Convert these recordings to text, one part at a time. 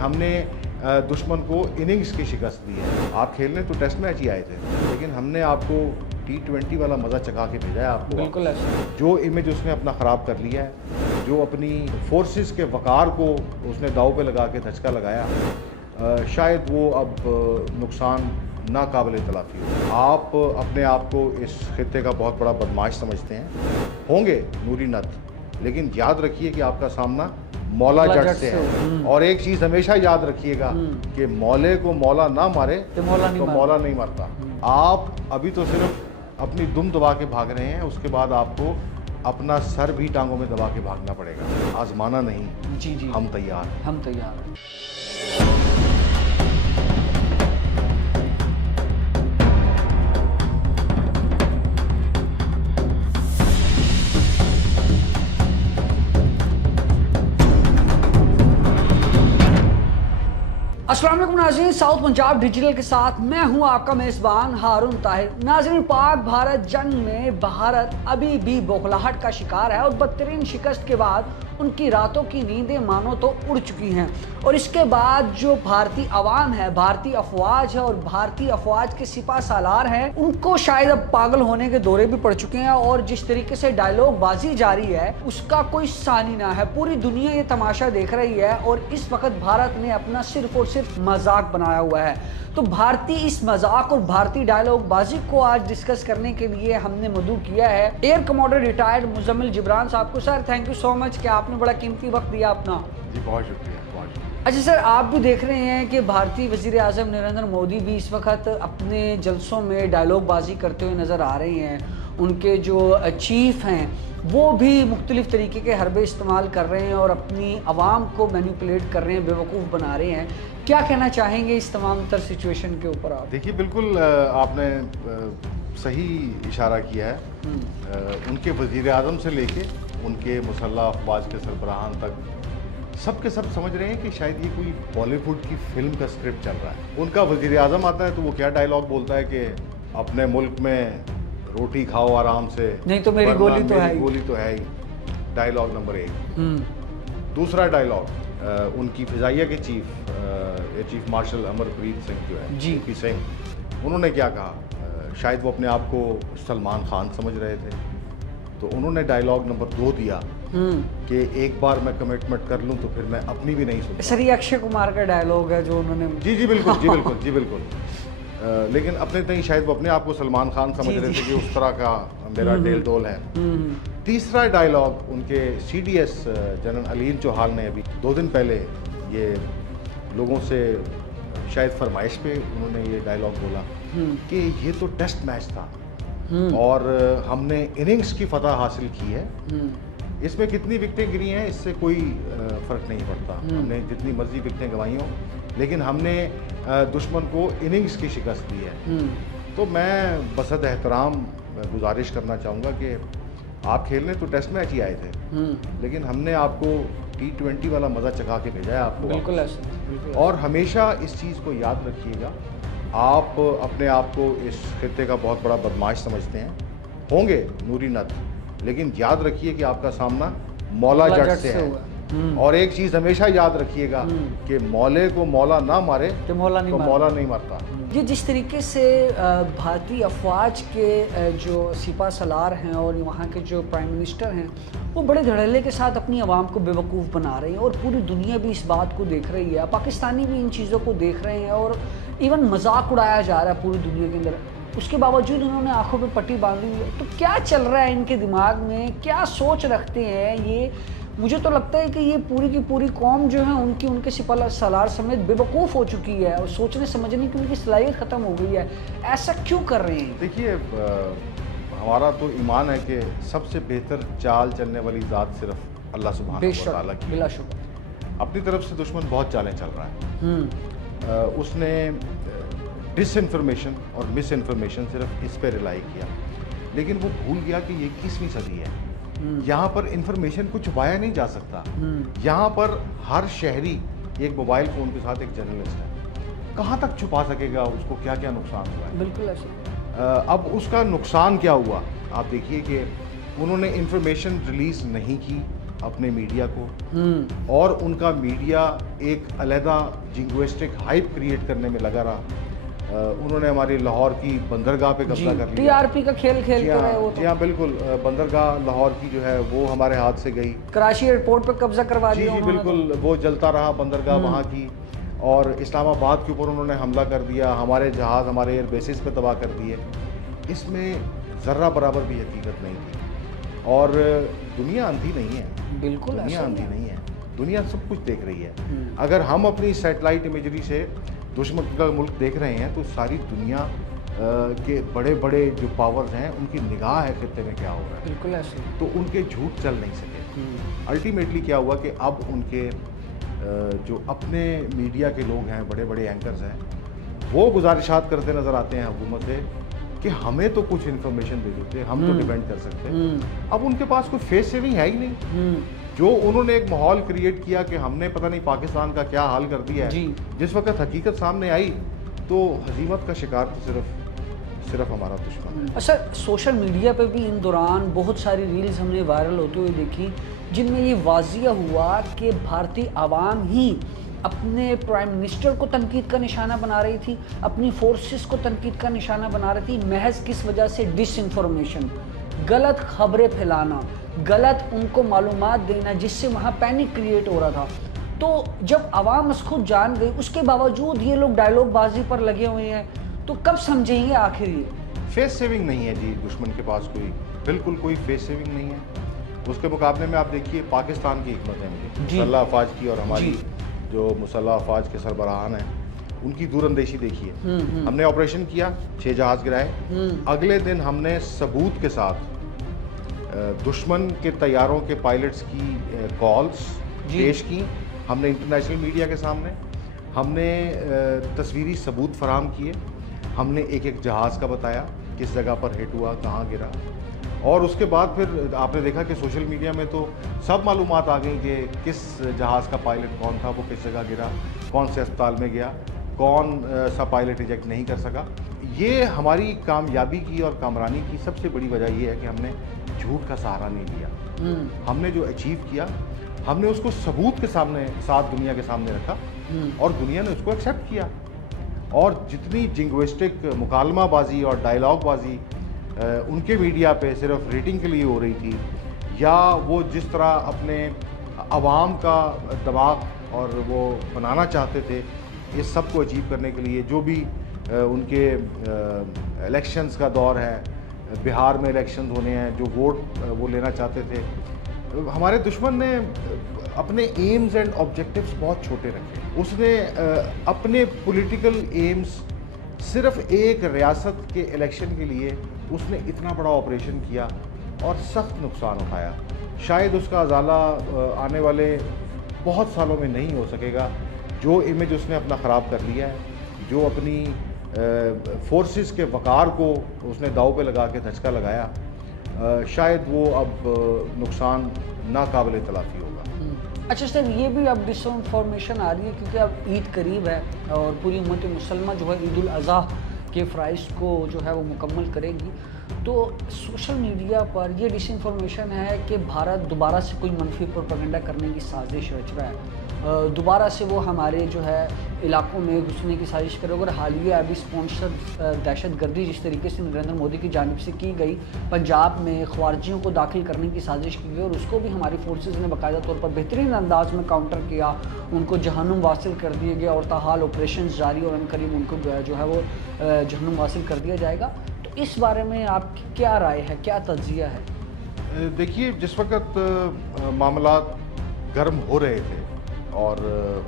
हमने दुश्मन को इनिंग्स की शिकस्त दी है। आप खेलने तो टेस्ट मैच ही आए थे, लेकिन हमने आपको T20 वाला मज़ा चखा के भेजा है आपको। बिल्कुल ऐसा। जो इमेज उसने अपना ख़राब कर लिया है, जो अपनी फोर्सेस के वक़ार को उसने दाव पे लगा के धचका लगाया, शायद वो अब नुकसान नाकाबिल तलाफ़ी हो। आप अपने आप को इस खित्ते का बहुत बड़ा बदमाश समझते हैं, होंगे नूरी नत, लेकिन याद रखिए कि आपका सामना मौला जट से है। और एक चीज़ हमेशा याद रखिएगा कि मौले को मौला ना मारे तो मौला नहीं मरता। आप अभी तो सिर्फ अपनी दुम दबा के भाग रहे हैं, उसके बाद आपको अपना सर भी टांगों में दबा के भागना पड़ेगा। आजमाना नहीं। जी जी, हम तैयार हैं। हम तैयार हैं। अस्सलाम वालेकुम नाज़रीन, साउथ पंजाब डिजिटल के साथ मैं हूं आपका मेज़बान हारून ताहिर। नाज़रीन, पाक भारत जंग में भारत अभी भी बौखलाहट का शिकार है और बदतरीन शिकस्त के बाद उनकी रातों की नींदें मानो तो उड़ चुकी हैं। और इसके बाद जो भारतीय अवाम है, भारतीय अफवाज है और भारतीय अफवाज के सिपा सालार हैं, उनको शायद अब पागल होने के दौरे भी पड़ चुके हैं। और जिस तरीके से डायलॉग बाजी जारी है उसका कोई सानी ना है। पूरी दुनिया ये तमाशा देख रही है और इस वक्त भारत ने अपना सिर्फ और सिर्फ मजाक बनाया हुआ है। तो भारतीय इस मजाक और भारतीय डायलॉग बाजी को आज डिस्कस करने के लिए हमने मदऊ किया है air commander retired Muzammil Jibran साहब को। Sir, thank you so much कि आपने बड़ा कीमती वक्त दिया अपना। जी, बहुत शुक्रिया, बहुत शुक्रिया। अच्छा सर, आप भी देख रहे हैं कि भारतीय वज़ीर आज़म नरेंद्र मोदी भी इस वक्त अपने जलसों में डायलॉग बाजी करते हुए नज़र आ रहे हैं। उनके जो चीफ हैं वो भी मुख्तलिफ तरीके के हरबे इस्तेमाल कर रहे हैं और अपनी आवाम को मैनिपुलेट कर रहे हैं, बेवकूफ़ बना रहे हैं। क्या कहना चाहेंगे इस तमाम तर सिचुएशन के ऊपर आप? देखिए, बिल्कुल आपने सही इशारा किया है। उनके वज़ीर आज़म से लेके उनके मुसल्लह अफवाज के सरबराहान तक सब के सब समझ रहे हैं कि शायद ये कोई बॉलीवुड की फिल्म का स्क्रिप्ट चल रहा है। उनका वज़ीर आज़म आता है तो वो क्या डायलॉग बोलता है कि अपने मुल्क में रोटी खाओ आराम से, नहीं तो मेरी गोली तो है ही। गोली तो है ही। Dialogue number 1। दूसरा डायलॉग उनकी फिजाइया के चीफ मार्शल अमरप्रीत सिंह जो है, जी पी सिंह, उन्होंने क्या कहा? शायद वो अपने आप को सलमान खान समझ रहे थे, तो उन्होंने डायलॉग नंबर 2 दिया कि एक बार मैं कमिटमेंट कर लूं तो फिर मैं अपनी भी नहीं सुनता। सर, ये अक्षय कुमार का डायलॉग है जो उन्होंने। जी जी बिल्कुल, जी बिल्कुल, जी बिल्कुल। लेकिन अपने तक शायद वो अपने आप को सलमान खान समझ रहे थे कि उस तरह का मेरा डेल डोल है। तीसरा डायलॉग उनके CDS जनरल अलीन चौहान ने अभी 2 दिन पहले ये लोगों से शायद फरमाइश पे उन्होंने ये डायलॉग बोला कि ये तो टेस्ट मैच था और हमने इनिंग्स की फतह हासिल की है। इसमें कितनी विकेटें गिरी हैं इससे कोई फ़र्क नहीं पड़ता। हमने जितनी मर्जी विकेटें गंवाई हों, लेकिन हमने दुश्मन को इनिंग्स की शिकस्त दी है। तो मैं बसद एहतराम गुजारिश करना चाहूँगा कि आप खेलने तो टेस्ट मैच ही आए थे, लेकिन हमने आपको T20 वाला मज़ा चखा के भेजा है आपको। बिल्कुल ऐसा, बिल्कुल। और हमेशा इस चीज़ को याद रखिएगा, आप अपने आप को इस खित्ते का बहुत बड़ा बदमाश समझते हैं, होंगे नूरी नत, लेकिन याद रखिए कि आपका सामना मौला जट से है। और एक चीज़ हमेशा याद रखिएगा कि मौले को मौला ना मारे तो मौला नहीं मरता। ये जिस तरीके से भारतीय अफवाज के जो सिपा सलार हैं और वहाँ के जो प्राइम मिनिस्टर हैं वो बड़े धड़ल्ले के साथ अपनी आवाम को बेवकूफ़ बना रहे हैं और पूरी दुनिया भी इस बात को देख रही है। पाकिस्तानी भी इन चीज़ों को देख रहे हैं और इवन मजाक उड़ाया जा रहा है पूरी दुनिया के अंदर। उसके बावजूद उन्होंने आंखों पे पट्टी बांधी हुई है। तो क्या चल रहा है इनके दिमाग में, क्या सोच रखते हैं ये? मुझे तो लगता है कि ये पूरी की पूरी कौम जो है उनके सिपा सलार समेत बेवकूफ़ हो चुकी है और सोचने समझने की उनकी सलाहियत ख़त्म हो गई है। ऐसा क्यों कर रहे हैं? देखिए, हमारा तो ईमान है कि सबसे बेहतर चाल चलने वाली ज़ात सिर्फ अल्लाह सुब्हानहू व तआला की। बिलाशुबा अपनी तरफ से दुश्मन बहुत चालें चल रहा है। उसने डिसइंफॉर्मेशन और मिस इन्फॉर्मेशन सिर्फ इस पे रिलाई किया, लेकिन वो भूल गया कि ये 21वीं सदी है। यहाँ पर इंफॉर्मेशन को छुपाया नहीं जा सकता। यहाँ पर हर शहरी एक मोबाइल फ़ोन के साथ एक जर्नलिस्ट है। कहाँ तक छुपा सकेगा उसको क्या क्या नुकसान हुआ है? बिल्कुल ऐसा। अब उसका नुकसान क्या हुआ? आप देखिए कि उन्होंने इंफॉर्मेशन रिलीज़ नहीं की, अपने मीडिया को, और उनका मीडिया एक अलहदा जिंग्विस्टिक हाइप क्रिएट करने में लगा रहा। उन्होंने हमारी लाहौर की बंदरगाह पे कब्जा कर लिया। टीआरपी का खेल खेलते रहे वो तो। जी हाँ, बिल्कुल। बंदरगाह लाहौर की जो है वो हमारे हाथ से गई। कराची एयरपोर्ट पे कब्जा करवा दिया। जी बिल्कुल, वो जलता रहा बंदरगाह वहाँ की। और इस्लामाबाद के ऊपर उन्होंने हमला कर दिया, हमारे जहाज़ हमारे एयर बेसिस पे तबाह कर दिए। इसमें ज़र्रा बराबर भी हकीकत नहीं थी। और दुनिया अंधी नहीं है, बिल्कुल दुनिया अंधी नहीं है, दुनिया सब कुछ देख रही है। अगर हम अपनी सैटेलाइट इमेजरी से दुश्मन का मुल्क देख रहे हैं तो सारी दुनिया के बड़े बड़े जो पावर्स हैं उनकी निगाह है खित्ते में क्या हो रहा है। बिल्कुल ऐसे। तो उनके झूठ चल नहीं सके। अल्टीमेटली क्या हुआ कि अब उनके जो अपने मीडिया के लोग हैं, बड़े बड़े एंकर्स हैं, वो गुजारिशात करते नज़र आते हैं हुकूमत से कि हमें तो कुछ इन्फॉर्मेशन दे देते, हम तो डिपेंड कर सकते। अब उनके पास कोई फेस सेविंग है ही नहीं। जो उन्होंने एक माहौल क्रिएट किया कि हमने पता नहीं पाकिस्तान का क्या हाल कर दिया है, जिस वक्त हकीकत सामने आई तो हजीमत का शिकार तो सिर्फ हमारा दुश्मन है। अच्छा, सोशल मीडिया पे भी इन दौरान बहुत सारी रील्स हमने वायरल होते हुए देखी जिनमें ये वाजिया हुआ कि भारतीय आवाम ही अपने प्राइम मिनिस्टर को तनकीद का निशाना बना रही थी, अपनी फोर्सेस को तनकीद का निशाना बना रही थी। महज किस वजह से? डिसइंफॉर्मेशन, गलत खबरें फैलाना, गलत उनको मालूमात देना, जिससे वहाँ पैनिक क्रिएट हो रहा था। तो जब आवाम खुद जान गई, उसके बावजूद ये लोग डायलॉग बाजी पर लगे हुए हैं, तो कब समझेंगे आखिर ये? फेस सेविंग नहीं है जी दुश्मन के पास, बिल्कुल कोई फेस सेविंग नहीं है। उसके मुकाबले में आप देखिए पाकिस्तान की हिकमत है, मुसल्लह अफवाज की और हमारी जो मुसल्लह अफवाज के सरबराहान हैं उनकी दूरंदेशी देखिए। हमने ऑपरेशन किया, 6 जहाज गिराए। अगले दिन हमने सबूत के साथ दुश्मन के तैयारों के पायलट्स की कॉल्स पेश की। हमने इंटरनेशनल मीडिया के सामने हमने तस्वीरी सबूत फराहम किए। हमने एक एक जहाज़ का बताया, किस जगह पर हिट हुआ, कहाँ गिरा। और उसके बाद फिर आपने देखा कि सोशल मीडिया में तो सब मालूमात आ गई कि किस जहाज़ का पायलट कौन था, वो किस जगह गिरा, कौन से अस्पताल में गया, कौन सा पायलट इजेक्ट नहीं कर सका। ये हमारी कामयाबी की और कामरानी की सबसे बड़ी वजह ये है कि हमने झूठ का सहारा नहीं लिया। हमने जो अचीव किया हमने उसको सबूत के सामने, साथ दुनिया के सामने रखा और दुनिया ने उसको एक्सेप्ट किया। और जितनी जिंग्विस्टिक मुकालमाबाजी और डायलॉगबाजी उनके मीडिया पे सिर्फ रेटिंग के लिए हो रही थी, या वो जिस तरह अपने अवाम का दिमाग और वो बनाना चाहते थे इस सब को अचीव करने के लिए, जो भी उनके इलेक्शंस का दौर है, बिहार में इलेक्शंस होने हैं, जो वोट वो लेना चाहते थे, हमारे दुश्मन ने अपने एम्स एंड ऑब्जेक्टिव्स बहुत छोटे रखे। उसने अपने पॉलिटिकल एम्स सिर्फ एक रियासत के इलेक्शन के लिए उसने इतना बड़ा ऑपरेशन किया और सख्त नुकसान उठाया। शायद उसका अजाला आने वाले बहुत सालों में नहीं हो सकेगा। जो इमेज उसने अपना ख़राब कर लिया है, जो अपनी फोर्सेस के वक़ार को उसने दाव पे लगा के धचका लगाया, शायद वो अब नुकसान नाकाबिले तलाफ़ी होगा। अच्छा सर, ये भी अब डिसइंफॉर्मेशन आ रही है क्योंकि अब ईद करीब है और पूरी उम्मत मुसलमान जो है ईद उल अज़हा के फ़राइज़ को जो है वो मुकम्मल करेगी। तो सोशल मीडिया पर ये डिसइंफॉर्मेशन है कि भारत दोबारा से कोई मनफी प्रोपेगेंडा करने की साजिश रच रहा है, दोबारा से वो हमारे जो है इलाकों में घुसने की साजिश करेगा। और हालिया अभी स्पॉन्सर दहशत गर्दी जिस तरीके से नरेंद्र मोदी की जानिब से की गई, पंजाब में ख्वारिजियों को दाखिल करने की साजिश की गई और उसको भी हमारी फोर्सेस ने बाकायदा तौर पर बेहतरीन अंदाज में काउंटर किया, उनको जहन्नुम वासिल कर दिए गए और ताहाल ऑपरेशन जारी और अनकरीब उनको जो है वो जहन्नुम वासिल कर दिया जाएगा। तो इस बारे में आपकी क्या राय है, क्या तज्जिया है? देखिए, जिस वक्त मामला गर्म हो रहे थे और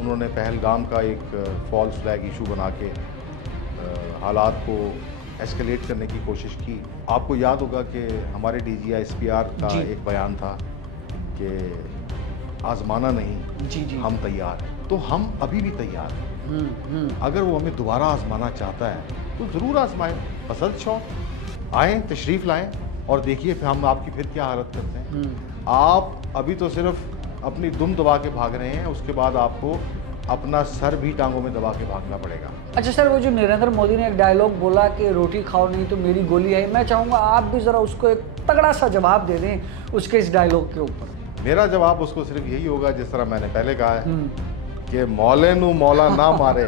उन्होंने पहलगाम का एक फॉल्स फ्लैग इशू बना के हालात को एस्केलेट करने की कोशिश की। आपको याद होगा कि हमारे DGI-SPR का एक बयान था कि आजमाना नहीं, हम तैयार हैं। तो हम अभी भी तैयार हैं। अगर वो हमें दोबारा आजमाना चाहता है तो ज़रूर आजमाएं, पसंद शौक आएँ, तशरीफ़ लाएँ और देखिए फिर हम आपकी फिर क्या हालत करते हैं। आप अभी तो सिर्फ अपनी दुम दबा के भाग रहे हैं, उसके बाद आपको अपना सर भी टांगों में दबा के भागना पड़ेगा। अच्छा सर, वो जो नरेंद्र मोदी ने एक डायलॉग बोला कि रोटी खाओ नहीं तो मेरी गोली है, मैं चाहूँगा आप भी ज़रा उसको एक तगड़ा सा जवाब दे दें उसके इस डायलॉग के ऊपर। मेरा जवाब उसको सिर्फ यही होगा जिस तरह मैंने पहले कहा है कि मौले नू मौला ना मारे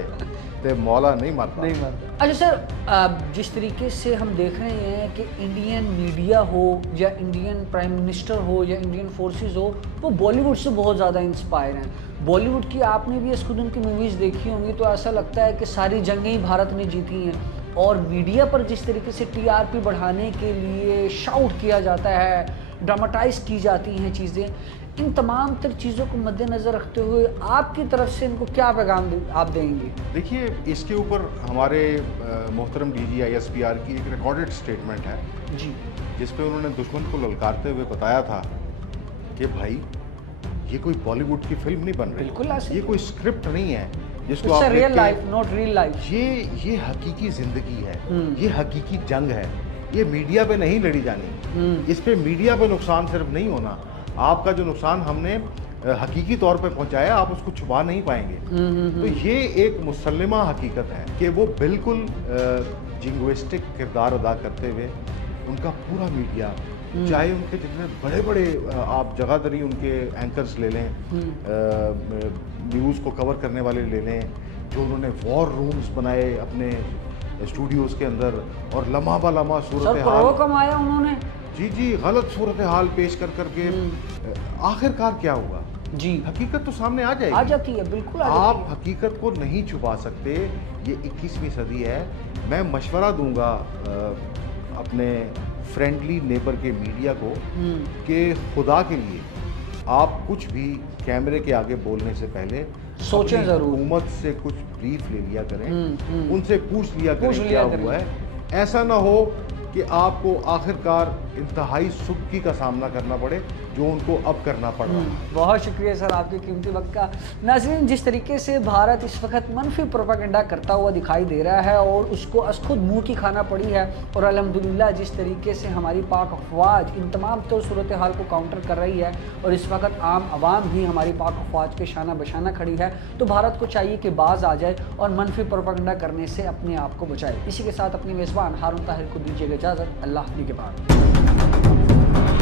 ते मौला नहीं मारता। नहीं मारता। अच्छा सर, जिस तरीके से हम देख रहे हैं कि इंडियन मीडिया हो या इंडियन प्राइम मिनिस्टर हो या इंडियन फोर्सेस हो, वो बॉलीवुड से बहुत ज़्यादा इंस्पायर हैं। बॉलीवुड की आपने भी खुद उनकी मूवीज़ देखी होंगी, तो ऐसा लगता है कि सारी जंगें ही भारत ने जीती हैं। और मीडिया पर जिस तरीके से टीआरपी बढ़ाने के लिए शाउट किया जाता है, ड्रामाटाइज की जाती हैं चीज़ें, इन तमाम तर चीज़ों को मद्देनज़र रखते हुए आपकी तरफ से इनको क्या पैगाम आप देंगे? देखिए, इसके ऊपर हमारे मोहतरम डीजी ISPR की एक रिकॉर्डेड स्टेटमेंट है जी, जिस पे उन्होंने दुश्मन को ललकारते हुए बताया था कि भाई ये कोई बॉलीवुड की फिल्म नहीं बन रही, बिल्कुल ऐसे ये कोई स्क्रिप्ट नहीं है जिसको आप रियल देख लाइफ, नॉट रियल लाइफ। ये हकीकी जिंदगी है, ये हकीकी जंग है, ये मीडिया पे नहीं लड़ी जानी। इस पे मीडिया पे नुकसान सिर्फ नहीं होना, आपका जो नुकसान हमने हकीकी तौर पे पहुंचाया आप उसको छुपा नहीं पाएंगे। तो ये एक मुसल्लिमा हकीकत है कि वो बिल्कुल जिंग्विस्टिक किरदार अदा करते हुए उनका पूरा मीडिया, चाहे उनके जितने बड़े बड़े आप जगहदरी उनके एंकर्स ले लें, न्यूज़ को कवर करने वाले ले लें, जो उन्होंने वॉर रूम्स बनाए अपने स्टूडियोज़ के अंदर और लम्हा बा लम्हा सूरत हाल कमाया उन्होंने। जी गलत सूरत हाल पेश कर करके आखिरकार क्या हुआ? जी, हकीकत तो सामने आ जाएगी, आ जाती है, बिल्कुल आप हकीकत को नहीं छुपा सकते। ये 21वीं सदी है। मैं मशवरा दूंगा अपने फ्रेंडली नेबर के मीडिया को कि खुदा के लिए आप कुछ भी कैमरे के आगे बोलने से पहले सोचें जरूर, हुकूमत से कुछ ब्रीफ ले लिया करें, उनसे पूछ लिया करें क्या हुआ है। ऐसा ना हो कि आपको आखिरकार इंतहाई सुख्ती का सामना करना पड़े जो उनको अब करना पड़ रहा है। बहुत शुक्रिया सर आपके कीमती वक्त का। नाज़रीन, जिस तरीके से भारत इस वक्त मनफी प्रोपेगेंडा करता हुआ दिखाई दे रहा है और उसको खुद मुंह की खाना पड़ी है, और अल्हम्दुलिल्लाह जिस तरीके से हमारी पाक अफवाज इन तमाम तो सूरत हाल को काउंटर कर रही है और इस वक्त आम आवाम ही हमारी पाक अफवाज के शाना बशाना खड़ी है, तो भारत को चाहिए कि बाज आ जाए और मनफी प्रोपेगेंडा करने से अपने आप को बचाए। इसी के साथ अपनी मेज़बान हारून ताहिर को दीजिएगा इजाज़त। अल्लाह के बाद।